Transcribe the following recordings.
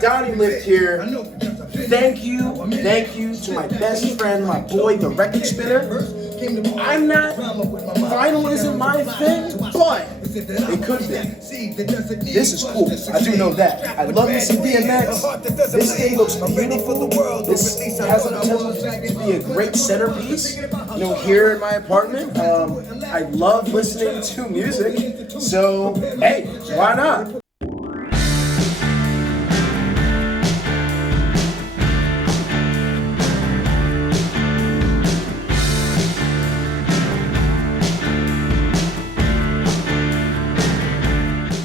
Donnie lived here. Thank you to my best friend, my boy, the record spinner. I'm not, vinyl isn't my thing, but it could be. This is cool, I do know that. I love me some DMX. This thing looks beautiful. This has the potential to be a great centerpiece, here in my apartment. I love listening to music, so hey, why not?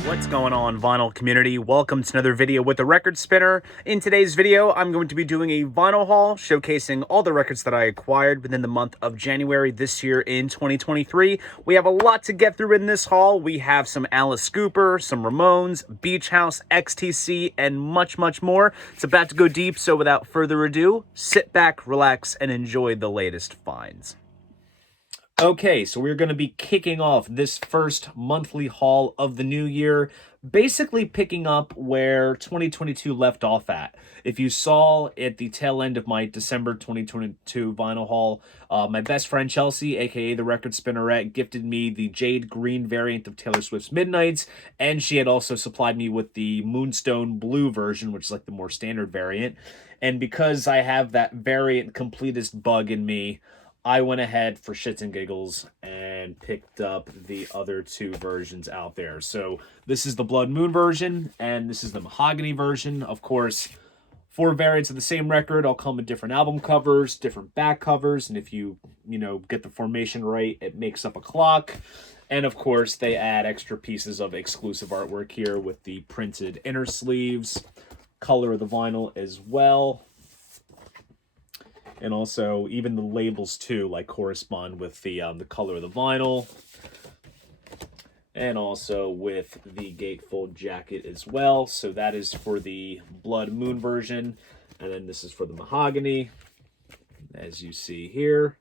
What's going on, vinyl community? Welcome to another video with the Record Spinner. In today's video, I'm going to be doing a vinyl haul showcasing all the records that I acquired within the month of January this year in 2023. We have a lot to get through in this haul. We have some Alice Cooper, some Ramones, Beach House, XTC, and much, much more. It's about to go deep, so without further ado, sit back, relax, and enjoy the latest finds. Okay, so we're going to be kicking off this first monthly haul of the new year, basically picking up where 2022 left off at. If you saw at the tail end of my December 2022 vinyl haul, my best friend Chelsea, aka the Record Spinnerette, gifted me the Jade Green variant of Taylor Swift's Midnights, and she had also supplied me with the Moonstone Blue version, which is like the more standard variant. And because I have that variant completist bug in me, I went ahead for shits and giggles and picked up the other two versions out there. So this is the Blood Moon version, and this is the Mahogany version. Of course, 4 variants of the same record all come with different album covers, different back covers, and if you get the formation right, it makes up a clock. And of course, they add extra pieces of exclusive artwork here with the printed inner sleeves, color of the vinyl as well. And also, even the labels, too, correspond with the color of the vinyl. And also with the gatefold jacket as well. So that is for the Blood Moon version. And then this is for the Mahogany, as you see here.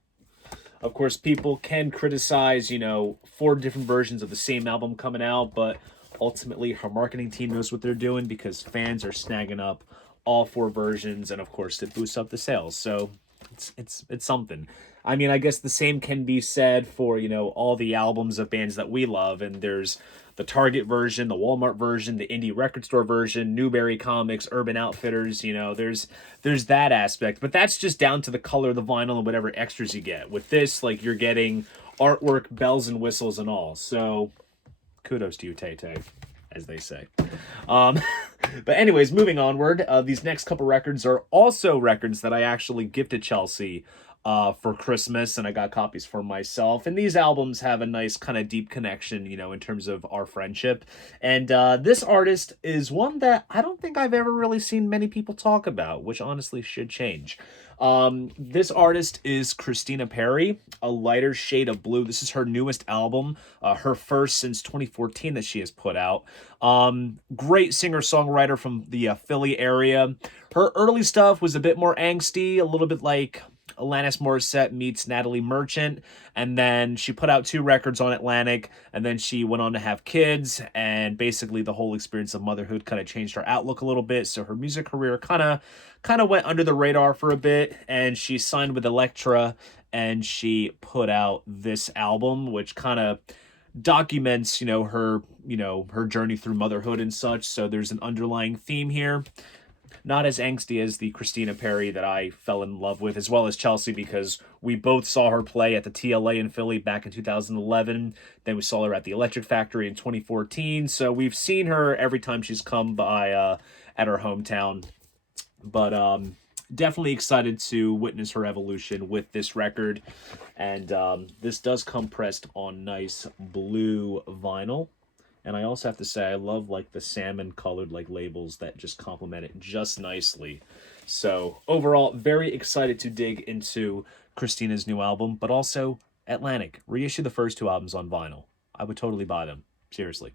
Of course, people can criticize, 4 different versions of the same album coming out. But ultimately, her marketing team knows what they're doing because fans are snagging up all 4 versions. And, of course, it boosts up the sales. So it's something. I mean, I guess the same can be said for, all the albums of bands that we love. And there's the Target version, the Walmart version, the indie record store version, Newberry Comics, Urban Outfitters, there's that aspect. But that's just down to the color of the vinyl and whatever extras you get. With this, you're getting artwork, bells and whistles and all. So kudos to you, Tay-Tay, as they say. But anyways, moving onward, these next couple records are also records that I actually gifted Chelsea for Christmas, and I got copies for myself. And these albums have a nice kind of deep connection, in terms of our friendship. And this artist is one that I don't think I've ever really seen many people talk about, which honestly should change. This artist is Christina Perry, A Lighter Shade of Blue. This is her newest album, her first since 2014 that she has put out. Great singer-songwriter from the Philly area. Her early stuff was a bit more angsty, a little bit like Alanis Morissette meets Natalie Merchant, and then she put out 2 records on Atlantic, and then she went on to have kids, and basically the whole experience of motherhood kind of changed her outlook a little bit, so her music career kind of went under the radar for a bit, and she signed with Elektra, and she put out this album, which kind of documents, her journey through motherhood and such, so there's an underlying theme here. Not as angsty as the Christina Perry that I fell in love with, as well as Chelsea, because we both saw her play at the TLA in Philly back in 2011. Then we saw her at the Electric Factory in 2014. So we've seen her every time she's come by at her hometown. But definitely excited to witness her evolution with this record. And this does come pressed on nice blue vinyl. And I also have to say, I love the salmon colored labels that just complement it just nicely. So overall, very excited to dig into Christina's new album, but also Atlantic. Reissue the first 2 albums on vinyl. I would totally buy them. Seriously.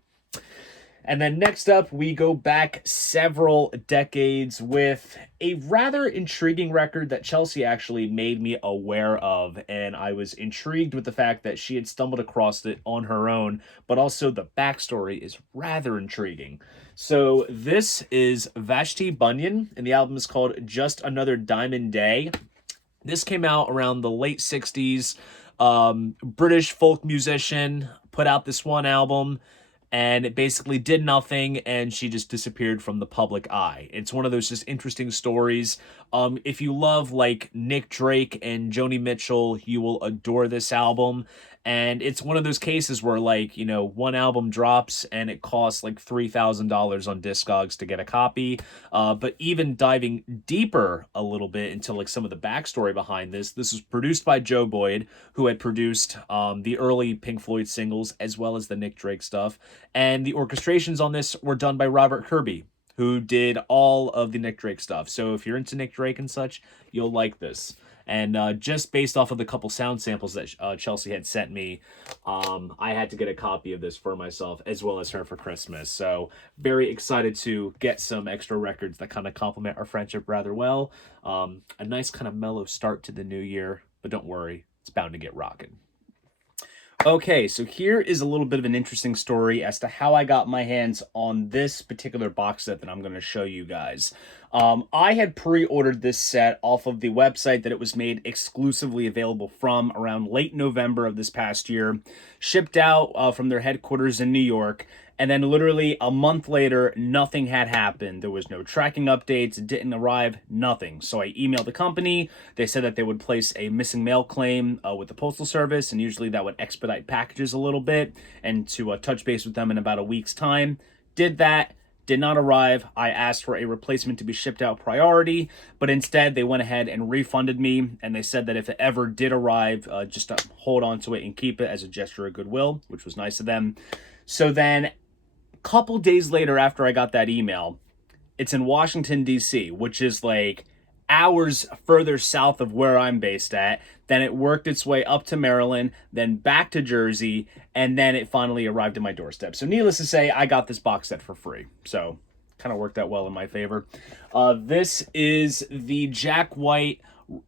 And then next up, we go back several decades with a rather intriguing record that Chelsea actually made me aware of. And I was intrigued with the fact that she had stumbled across it on her own, but also the backstory is rather intriguing. So this is Vashti Bunyan, and the album is called Just Another Diamond Day. This came out around the late 60s. British folk musician put out this one album, and it basically did nothing, and she just disappeared from the public eye. It's one of those just interesting stories. If you love like Nick Drake and Joni Mitchell, you will adore this album. And it's one of those cases where, like, you know, one album drops and it costs like $3,000 on Discogs to get a copy. But even diving deeper a little bit into like some of the backstory behind this was produced by Joe Boyd, who had produced the early Pink Floyd singles as well as the Nick Drake stuff. And the orchestrations on this were done by Robert Kirby, who did all of the Nick Drake stuff. So if you're into Nick Drake and such, you'll like this. And just based off of the couple sound samples that Chelsea had sent me, I had to get a copy of this for myself as well as her for Christmas. So very excited to get some extra records that kind of complement our friendship rather well. A nice kind of mellow start to the new year, but don't worry, it's bound to get rocking. Okay, so here is a little bit of an interesting story as to how I got my hands on this particular box set that I'm going to show you guys. I had pre-ordered this set off of the website that it was made exclusively available from around late November of this past year, shipped out from their headquarters in New York, and then literally a month later, nothing had happened. There was no tracking updates, it didn't arrive, nothing. So I emailed the company. They said that they would place a missing mail claim with the Postal Service, and usually that would expedite packages a little bit, and to touch base with them in about a week's time. Did that. Did not arrive. I asked for a replacement to be shipped out priority, but instead they went ahead and refunded me, and they said that if it ever did arrive, just to hold on to it and keep it as a gesture of goodwill, which was nice of them. So then, a couple days later after I got that email, it's in Washington, D.C., which is like hours further south of where I'm based at. Then it worked its way up to Maryland, then back to Jersey, and then it finally arrived at my doorstep. So needless to say, I got this box set for free. So kind of worked out well in my favor. This is the Jack White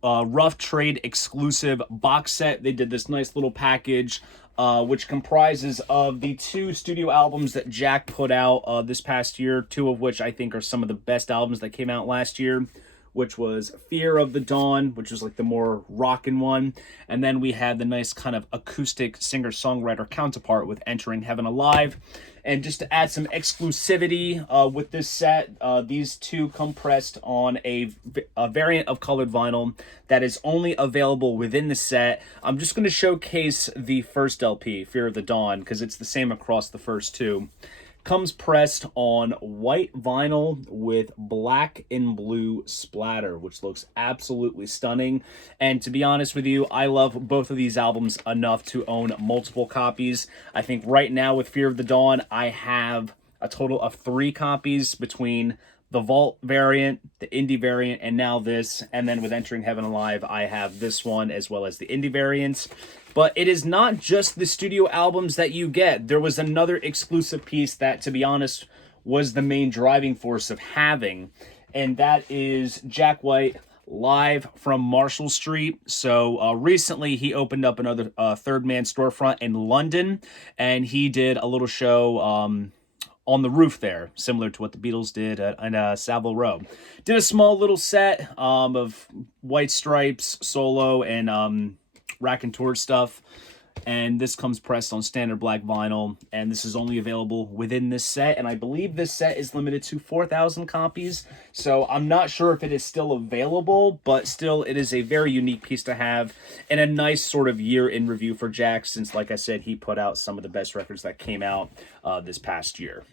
Rough Trade exclusive box set. They did this nice little package, which comprises of the 2 studio albums that Jack put out this past year, 2 of which I think are some of the best albums that came out last year, which was Fear of the Dawn, which was like the more rockin' one. And then we had the nice kind of acoustic singer-songwriter counterpart with Entering Heaven Alive. And just to add some exclusivity with this set, these 2 come pressed on a variant of colored vinyl that is only available within the set. I'm just going to showcase the first LP, Fear of the Dawn, because it's the same across the first 2. Comes pressed on white vinyl with black and blue splatter, which looks absolutely stunning. And to be honest with you, I love both of these albums enough to own multiple copies. I think right now with Fear of the Dawn, I have a total of 3 copies between the Vault variant, the indie variant, and now this. And then with Entering Heaven Alive, I have this one as well as the indie variants. But it is not just the studio albums that you get. There was another exclusive piece that, to be honest, was the main driving force of having, and that is Jack White live from Marshall Street. So recently he opened up another Third Man storefront in London, and he did a little show on the roof there, similar to what the Beatles did at Savile Row. Did a small little set of White Stripes solo and Raconteurs stuff, and this comes pressed on standard black vinyl, and this is only available within this set, and I believe this set is limited to 4,000 copies, so I'm not sure if it is still available, but still it is a very unique piece to have, and a nice sort of year in review for Jack, since like I said, he put out some of the best records that came out this past year.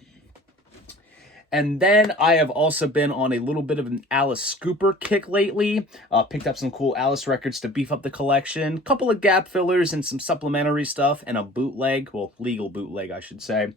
And then I have also been on a little bit of an Alice Cooper kick lately. Picked up some cool Alice records to beef up the collection. Couple of gap fillers and some supplementary stuff. And a bootleg. Well, legal bootleg, I should say.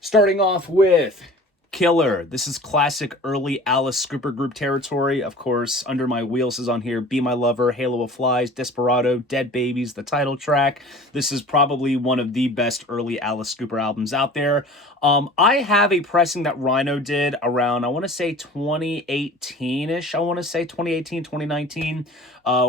Starting off with Killer. This is classic early Alice Cooper group territory. Of course, Under My Wheels is on here. Be My Lover, Halo of Flies, Desperado, Dead Babies, the title track. This is probably one of the best early Alice Cooper albums out there. I have a pressing that Rhino did around, I want to say 2018-ish. I want to say 2018, 2019,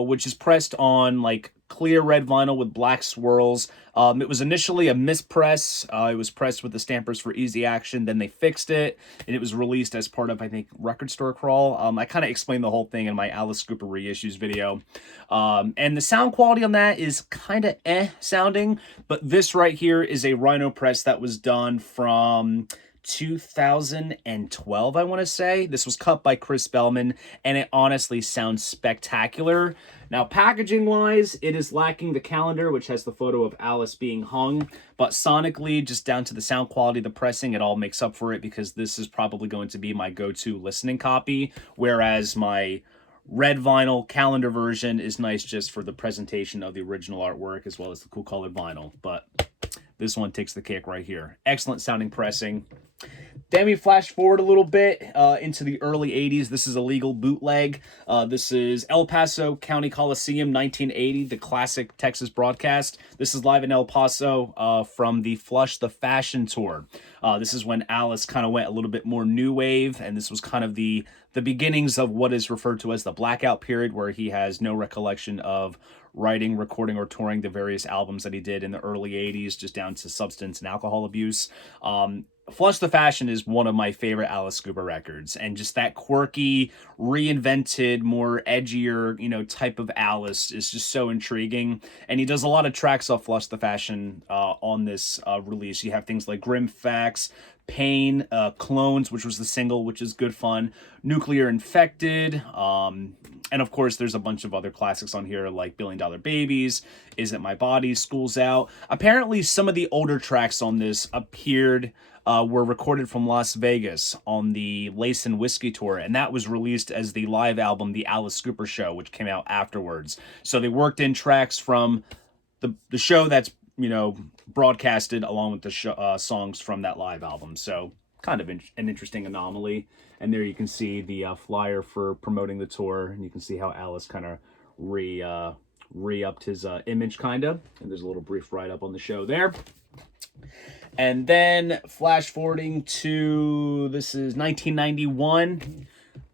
which is pressed on like clear red vinyl with black swirls. It was initially a mispress. It was pressed with the stampers for easy action. Then they fixed it, and it was released as part of, I think, Record Store Crawl. I kind of explained the whole thing in my Alice Cooper reissues video. And the sound quality on that is kind of sounding, but this right here is a Rhino press that was done from 2012, I want to say. This was cut by Chris Bellman, and it honestly sounds spectacular. Now, packaging-wise, it is lacking the calendar, which has the photo of Alice being hung, but sonically, just down to the sound quality, the pressing, it all makes up for it, because this is probably going to be my go-to listening copy, whereas my red vinyl calendar version is nice just for the presentation of the original artwork, as well as the cool colored vinyl, but this one takes the cake right here. Excellent sounding pressing. Then we flash forward a little bit into the early 80s. This is a legal bootleg. This is El Paso County Coliseum, 1980, the classic Texas broadcast. This is live in El Paso from the Flush the Fashion tour. This is when Alice kind of went a little bit more new wave, and this was kind of the beginnings of what is referred to as the blackout period, where he has no recollection of writing, recording, or touring the various albums that he did in the early 80s, just down to substance and alcohol abuse. Flush the Fashion is one of my favorite Alice Cooper records, and just that quirky, reinvented, more edgier, type of Alice is just so intriguing. And he does a lot of tracks off Flush the Fashion on this release. You have things like Grim Facts, Pain, Clones, which was the single, which is good fun, Nuclear Infected, and of course there's a bunch of other classics on here like $1 Billion Babies, Is It My Body, School's Out. Apparently some of the older tracks on this were recorded from Las Vegas on the Lace and Whiskey tour, and that was released as the live album, The Alice Cooper Show, which came out afterwards. So they worked in tracks from the show that's broadcasted along with the songs from that live album. So kind of an interesting anomaly. And there you can see the flyer for promoting the tour, and you can see how Alice kind of re-upped his image, kind of. And there's a little brief write-up on the show there. And then flash forwarding to, this is 1991.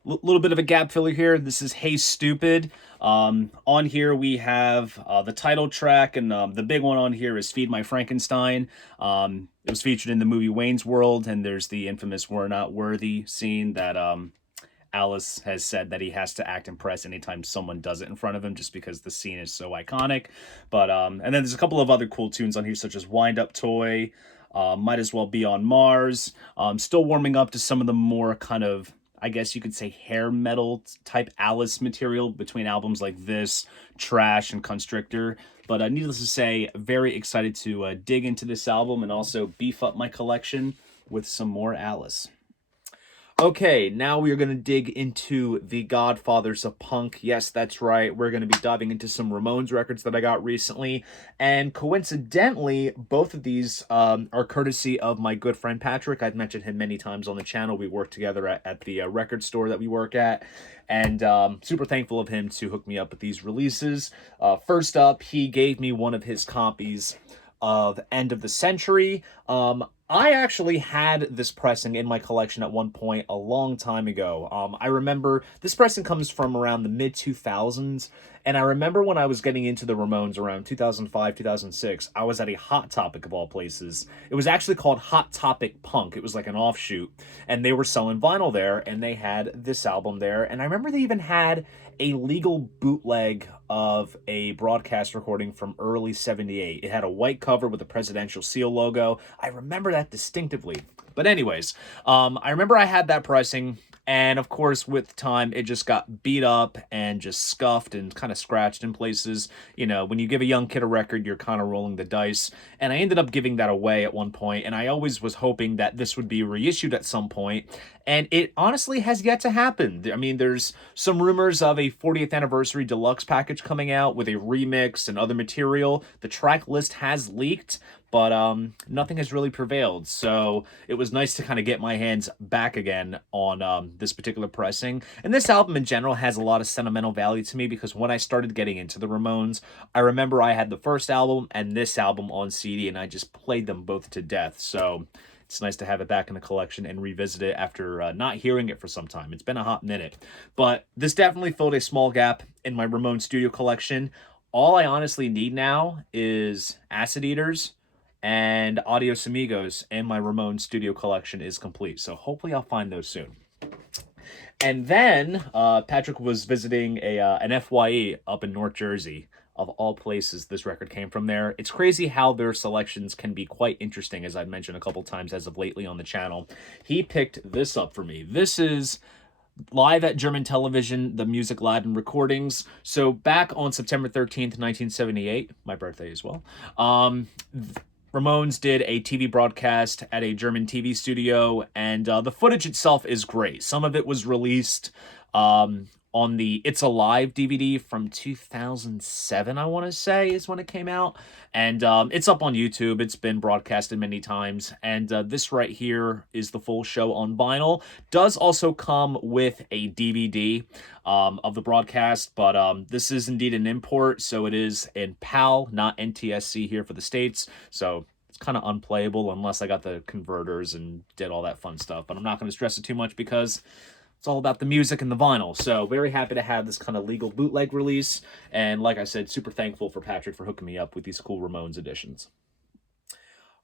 Little bit of a gap filler here. This is Hey Stupid. On here we have the title track, and the big one on here is Feed My Frankenstein. It was featured in the movie Wayne's World, and there's the infamous We're Not Worthy scene that Alice has said that he has to act impressed anytime someone does it in front of him, just because the scene is so iconic. But and then there's a couple of other cool tunes on here, such as Wind Up Toy, Might As Well Be on Mars. Still warming up to some of the more kind of, I guess you could say, hair metal type Alice material between albums like this, Trash, and Constrictor. But needless to say, very excited to dig into this album and also beef up my collection with some more Alice. Okay, now we are going to dig into the Godfathers of Punk. Yes, that's right. We're going to be diving into some Ramones records that I got recently. And coincidentally, both of these are courtesy of my good friend Patrick. I've mentioned him many times on the channel. We work together at the record store that we work at. And super thankful of him to hook me up with these releases. First up, he gave me one of his copies of End of the Century. I actually had this pressing in my collection at one point a long time ago. I remember this pressing comes from around the mid-2000s, and I remember when I was getting into the Ramones around 2005, 2006, I was at a Hot Topic of all places. It was actually called Hot Topic Punk. It was like an offshoot, and they were selling vinyl there, and they had this album there, and I remember they even had a legal bootleg of a broadcast recording from early 78. It had a white cover with a presidential seal logo. I remember that distinctively. But anyways, I remember I had that pressing, and of course with time it just got beat up and just scuffed and kind of scratched in places. When you give a young kid a record, you're kind of rolling the dice, and I ended up giving that away at one point, and I always was hoping that this would be reissued at some point, and it honestly has yet to happen. I mean, there's some rumors of a 40th anniversary deluxe package coming out with a remix and other material. The track list has leaked, but nothing has really prevailed. So it was nice to kind of get my hands back again on this particular pressing. And this album in general has a lot of sentimental value to me, because when I started getting into the Ramones, I remember I had the first album and this album on CD, and I just played them both to death. So it's nice to have it back in the collection and revisit it after not hearing it for some time. It's been a hot minute. But this definitely filled a small gap in my Ramones studio collection. all I honestly need now is Acid Eaters and Adios Amigos, and my Ramones studio collection is complete. So hopefully I'll find those soon. And then Patrick was visiting an FYE up in North Jersey. Of all places, this record came from there. It's crazy how their selections can be quite interesting, as I've mentioned a couple times as of lately on the channel. He picked this up for me. This is live at German television, the Music Latin recordings. So back on September 13th, 1978, my birthday as well, Ramones did a TV broadcast at a German TV studio, and the footage itself is great. Some of it was released on the It's Alive DVD from 2007, I want to say, is when it came out. And it's up on YouTube. It's been broadcasted many times. And this right here is the full show on vinyl. Does also come with a DVD of the broadcast, but this is indeed an import, so it is in PAL, not NTSC here for the States. So it's kind of unplayable unless I got the converters and did all that fun stuff. But I'm not going to stress it too much because it's all about the music and the vinyl. So very happy to have this kind of legal bootleg release. And like I said, super thankful for Patrick for hooking me up with these cool Ramones editions.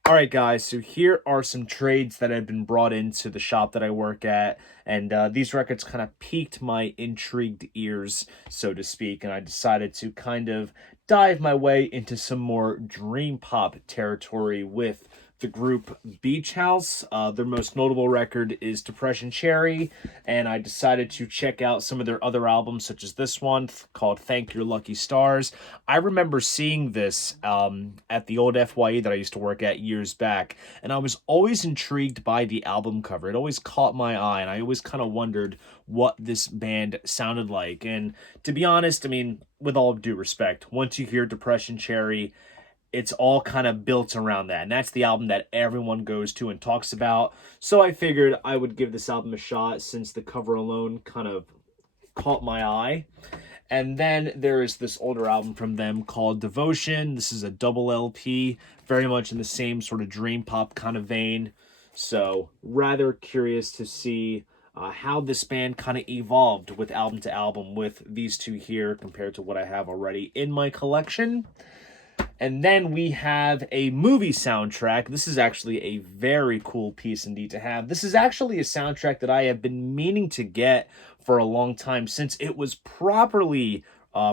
All right, guys, so here are some trades that have been brought into the shop that I work at. And these records kind of piqued my intrigued ears, so to speak. And I decided to kind of dive my way into some more dream pop territory with the group Beach House. Their most notable record is Depression Cherry, and I decided to check out some of their other albums, such as this one called Thank Your Lucky Stars. I remember seeing this at the old FYE that I used to work at years back, and I was always intrigued by the album cover. It always caught my eye, and I always kind of wondered what this band sounded like. And to be honest, I mean, with all due respect, once you hear Depression Cherry, it's all kind of built around that. And that's the album that everyone goes to and talks about. So I figured I would give this album a shot since the cover alone kind of caught my eye. And then there is this older album from them called Devotion. This is a double LP, very much in the same sort of dream pop kind of vein. So rather curious to see how this band kind of evolved with album to album with these two here compared to what I have already in my collection. And then we have a movie soundtrack. This is actually a very cool piece indeed to have. This is actually a soundtrack that I have been meaning to get for a long time since it was properly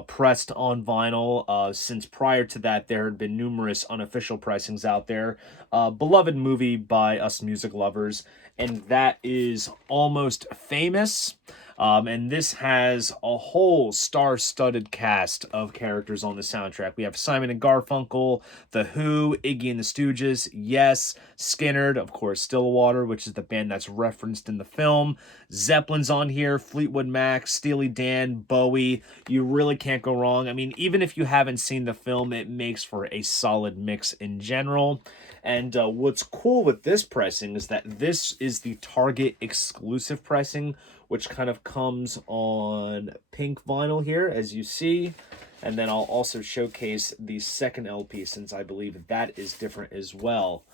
pressed on vinyl. Since prior to that, there had been numerous unofficial pressings out there. Beloved movie by us music lovers, and that is Almost Famous. And this has a whole star-studded cast of characters on the soundtrack. We have Simon and Garfunkel, The Who, Iggy and the Stooges, Yes, Skynyrd, of course, Stillwater, which is the band that's referenced in the film. Zeppelin's on here, Fleetwood Mac, Steely Dan, Bowie. You really can't go wrong. I mean, even if you haven't seen the film, it makes for a solid mix in general. And what's cool with this pressing is that this is the Target exclusive pressing, which kind of comes on pink vinyl here, as you see. And then I'll also showcase the second LP, since I believe that is different as well.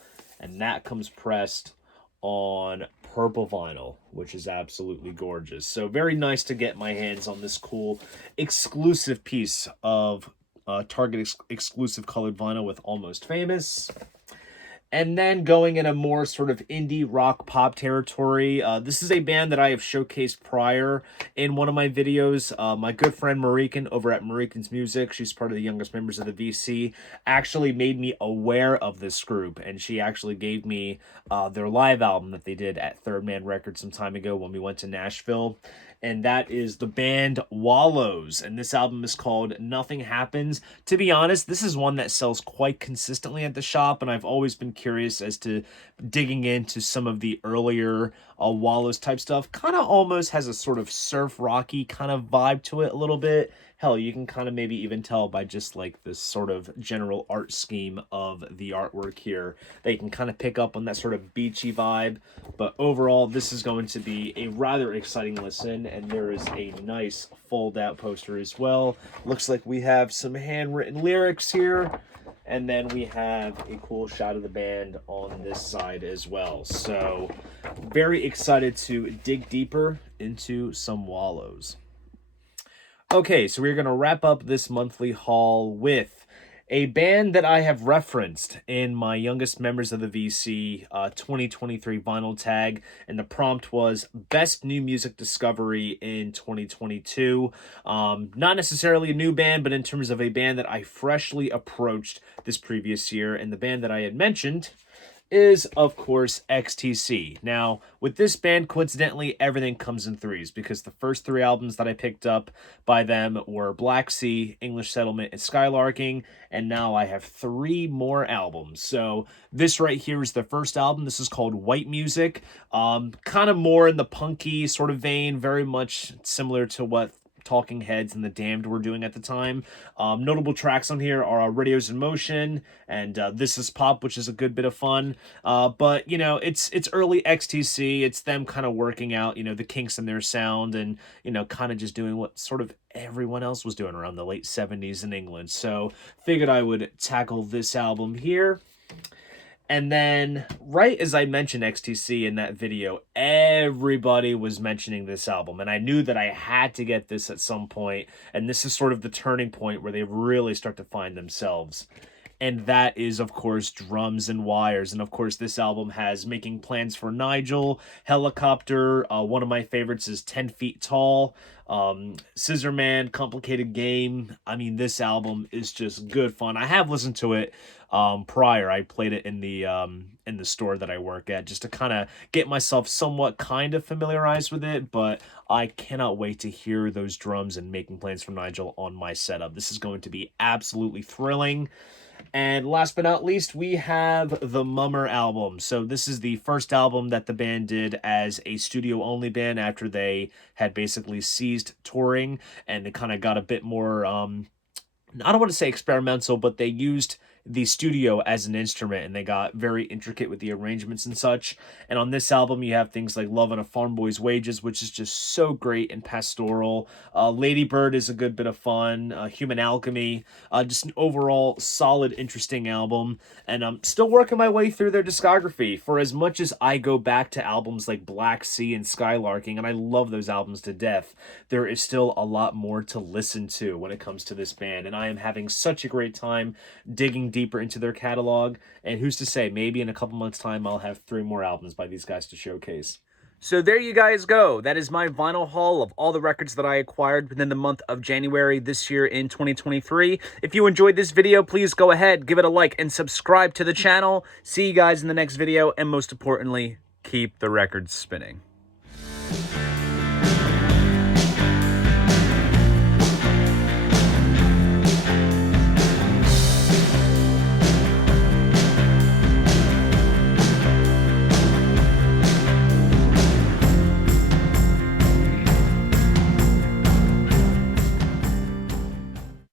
And that comes pressed on purple vinyl, which is absolutely gorgeous. So very nice to get my hands on this cool exclusive piece of Target exclusive colored vinyl with Almost Famous. And then going in a more sort of indie rock pop territory, this is a band that I have showcased prior in one of my videos. My good friend Marikan over at Marikan's Music, she's part of the youngest members of the VC, actually made me aware of this group. And she actually gave me their live album that they did at Third Man Records some time ago when we went to Nashville. And that is the band Wallows. And this album is called Nothing Happens. To be honest, this is one that sells quite consistently at the shop, and I've always been curious as to digging into some of the earlier Wallows type stuff. Kind of almost has a sort of surf rocky kind of vibe to it a little bit. Hell, you can kind of maybe even tell by just like this sort of general art scheme of the artwork here. They can kind of pick up on that sort of beachy vibe. But overall, this is going to be a rather exciting listen. And there is a nice fold-out poster as well. Looks like we have some handwritten lyrics here. And then we have a cool shot of the band on this side as well. So very excited to dig deeper into some Wallows. Okay, so we're going to wrap up this monthly haul with a band that I have referenced in my Youngest Members of the VC 2023 vinyl tag, and the prompt was Best New Music Discovery in 2022. Not necessarily a new band, but in terms of a band that I freshly approached this previous year, and the band that I had mentioned is, of course, XTC. Now, with this band, coincidentally, everything comes in threes, because the first 3 albums that I picked up by them were Black Sea, English Settlement, and Skylarking, and now I have 3 more albums. So this right here is the first album. This is called White Music. Kind of more in the punky sort of vein, very much similar to what Talking Heads and The Damned were doing at the time. Notable tracks on here are Radios in Motion and This Is Pop, which is a good bit of fun. But, you know, it's early XTC. It's them kind of working out, you know, the kinks in their sound and, you know, kind of just doing what sort of everyone else was doing around the late 70s in England. So figured I would tackle this album here. And then, right as I mentioned XTC in that video, everybody was mentioning this album. And I knew that I had to get this at some point. And this is sort of the turning point where they really start to find themselves. And that is, of course, Drums and Wires. And, of course, this album has Making Plans for Nigel, Helicopter. One of my favorites is 10 Feet Tall. Scissor Man, Complicated Game. I mean, this album is just good fun. I have listened to it prior. I played it in the store that I work at just to kind of get myself somewhat kind of familiarized with it, but I cannot wait to hear those drums and Making Plans for Nigel on my setup. This is going to be absolutely thrilling. And last but not least, we have the Mummer album. So this is the first album that the band did as a studio-only band after they had basically ceased touring, and they kind of got a bit more, I don't want to say experimental, but they used the studio as an instrument, and they got very intricate with the arrangements and such. And on this album, you have things like Love on a Farm Boy's Wages, which is just so great and pastoral. Lady Bird is a good bit of fun. Human Alchemy, just an overall solid, interesting album. And I'm still working my way through their discography. For as much as I go back to albums like Black Sea and Skylarking, and I love those albums to death, there is still a lot more to listen to when it comes to this band. And I am having such a great time digging deeper into their catalog, and who's to say, maybe in a couple months time I'll have 3 more albums by these guys to showcase. So there you guys go. That is my vinyl haul of all the records that I acquired within the month of January this year in 2023. If you enjoyed this video, please go ahead, give it a like, and subscribe to the channel. See you guys in the next video, and most importantly, keep the records spinning.